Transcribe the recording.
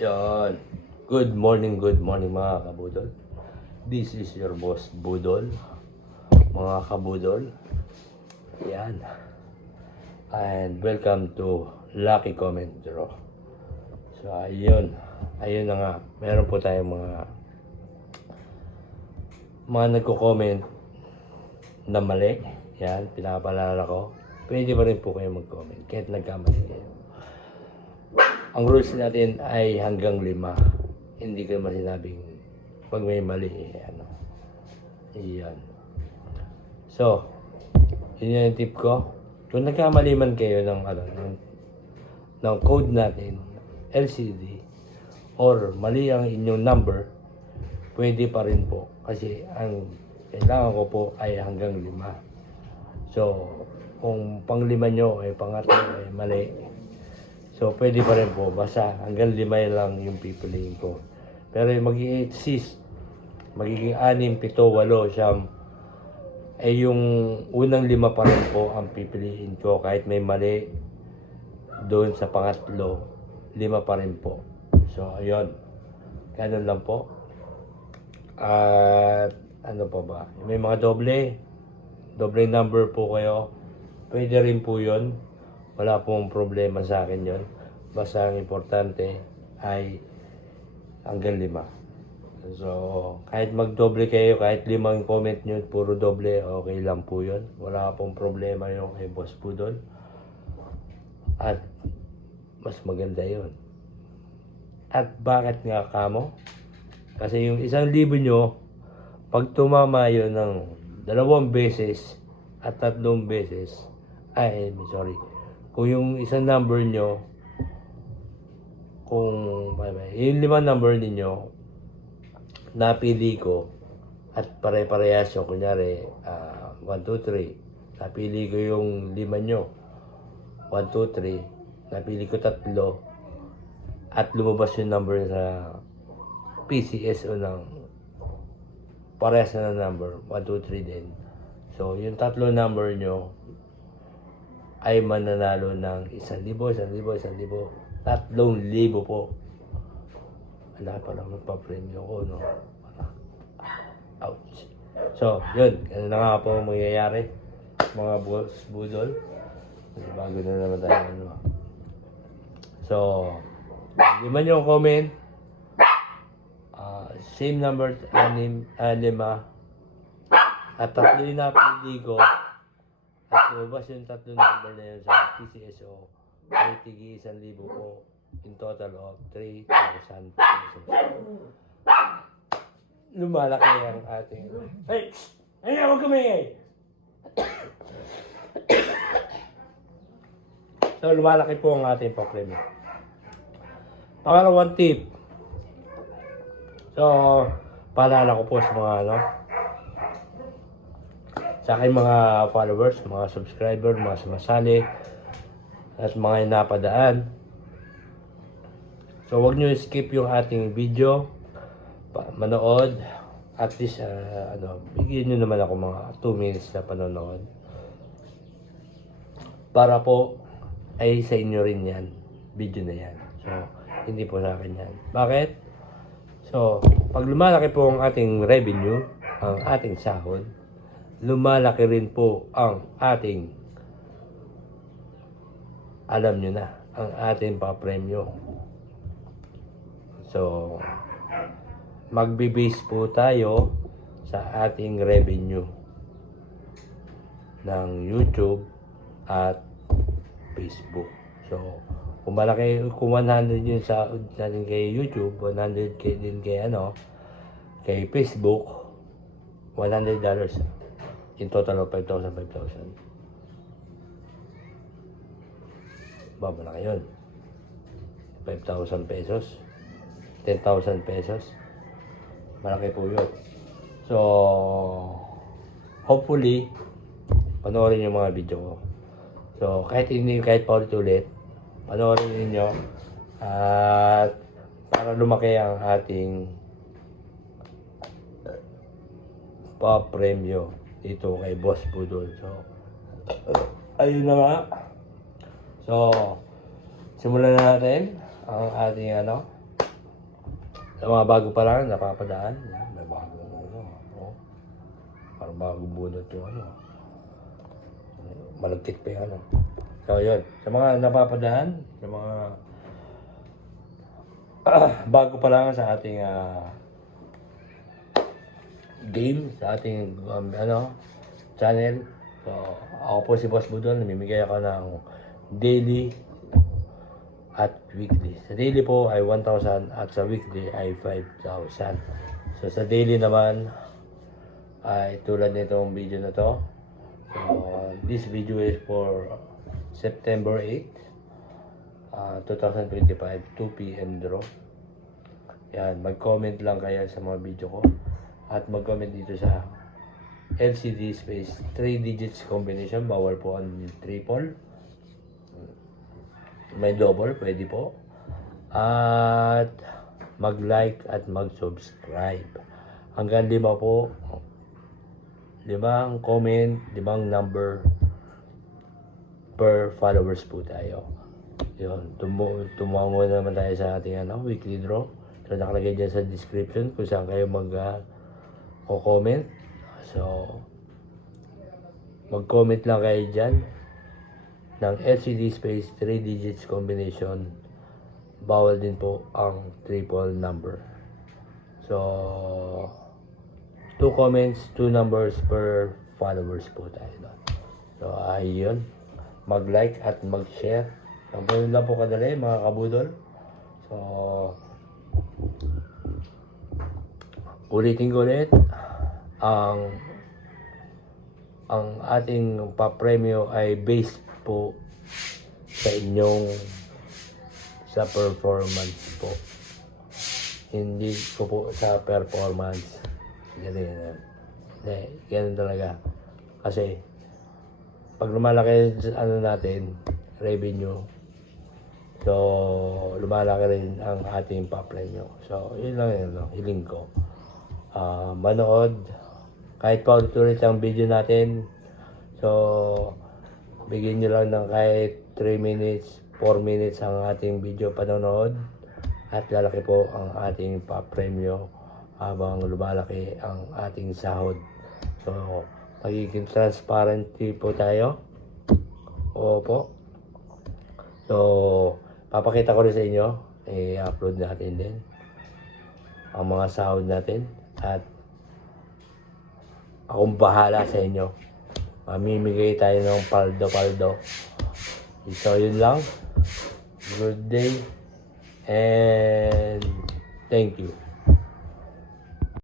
Yan. Good morning mga kabudol. This is your boss Budol. Mga kabudol. Yan. And welcome to Lucky Comment Draw. So ayun. Ayun na nga. Meron po tayong mga nagko-comment na mali. Yan. Pinapaalala ko. Pwede pa rin po kayo mag-comment kahit nagkamali kayo. Ang rules natin ay hanggang 5. Hindi ko naman sinabing pag may mali Iyan. So, yun yung tip ko. Kung nagkamali man kayo ng code natin, LCD, or mali ang inyong number, pwede pa rin po. Kasi ang kailangan ko po ay hanggang 5. So, kung pang-5 nyo ay pangatlo ay mali, so, pwede pa rin po. Basta hanggang 5 lang yung pipiliin ko. Pero yung mag-i-exist, magiging 6, 7, 8, siyam, ay yung unang 5 pa rin po ang pipiliin ko. Kahit may mali doon sa pangatlo, 5 pa rin po. So, ayun. Ganun lang po. At ano pa ba? May mga doble number po kayo. Pwede rin po yun. Wala pong problema sa akin yon. Basta ang importante ay hanggang 5. So, kahit magdoble kayo, kahit 5 ang comment nyo, puro doble, okay lang po yun. Wala pong problema yung kay Boss Budol. At mas maganda yon. At bakit nga kamo? Kasi yung 1,000 nyo, pag tumama yun ng 2 beses at 3 beses, kung yung isang number nyo, kung yung 5 number ninyo, napili ko, at pare-parehas yung kunyari, 1, 2, 3, napili ko yung 5 nyo, 1, 2, 3, napili ko 3, at lumabas yung number sa PCSO ng parehas na number, 1, 2, 3 din. So, yung 3 number nyo, ay mananalo ng 1,000, 1,000, 1,000, 3,000 po. Wala pa lang magpa-premium ko, no? Ouch. So, yun. Ano na nga po mangyayari, mga Boss Budol. Bago na naman tayo, So, 5 nyo comment. Same number, 5. At 3 yung napili ko. At lumabas yung 3 number na yun sa PCSO, ay tigi 1,000 po, in total of 3,000 pesos. Lumalaki ang ating... Hey! Ayun, huwag kumingay! So, lumalaki po ang ating pa-premium. Pangalawang tip. So, paalala ko po sa mga sa aking mga followers, mga subscriber, mga sumasali, at mga napadaan. So, huwag nyo skip yung ating video, manood, at least, bigyan nyo naman ako mga 2 minutes na panonood. Para po, ay sa inyo rin yan, video na yan. So, hindi po sa akin yan. Bakit? So, pag lumalaki po ang ating revenue, ang ating sahod, lumalaki rin po ang ating, alam nyo na, ang ating pa-premyo. So, magbe-base po tayo sa ating revenue ng YouTube at Facebook. So, kung 100 yung sahod natin kay YouTube, 100 din kay Facebook, $100. In total of 5,000. Malaki yun. 5,000 pesos. 10,000 pesos. Malaki po yun. So, hopefully, panoorin yung mga video ko. So, kahit paulit-ulit, panoorin ninyo. At para lumaki ang ating pa-premyo dito kay Boss Budol. So, ayun na nga. So, simulan na natin ang ating Sa mga bago pa lang, napapadaan. Yan, may bago oh. Parang bagong bunot yung malagkit pa yung So, yun. Sa mga napapadaan, sa mga bago pa lang sa ating game, sa ating channel. So, ako po si Boss Budol. Namimigay ako ng daily at weekly. Sa daily po ay 1,000 at sa weekly ay 5,000. So, sa daily naman ay tulad nitong video na to. So, this video is for September 8, 2025, 2 p.m. draw. Yan, mag-comment lang kayo sa mga video ko. At mag-comment dito sa LCD space 3 digits combination. Bawal po ang triple. May double, pwede po. At mag-like at mag-subscribe. Hanggang 5 po. 5 comment, 5 number per followers po tayo. Yun, tumango naman tayo sa ating weekly draw. So, nakalagay dyan sa description kung saan kayo mag-comment. So, mag-comment lang kayo dyan ng LCD space 3 digits combination. Bawal din po ang triple number. So, 2 comments, 2 numbers per followers po tayo doon. So, ayun. Mag-like at mag-share. So, ganun lang po kadali mga kabudol. So, ulitin ko ulit. Ang ating pa-premyo ay based po sa inyong sa performance po. Hindi ko po sa performance. Ganun talaga. Kasi pag lumalaki natin, revenue, so lumalaki rin ang ating pa-premyo. So yun lang yun, hiling ko. Manood kahit pa ulit ang video natin. So bigyan nyo lang ng kahit 3 minutes, 4 minutes ang ating video panonood. At lalaki po ang ating pa-premyo habang lumalaki ang ating sahod. So magiging transparency po tayo. Opo. So papakita ko rin sa inyo. I-upload natin din ang mga sahod natin. At akong bahala sa inyo. Mamimigay tayo ng paldo-paldo. So yun lang. Good day. And thank you.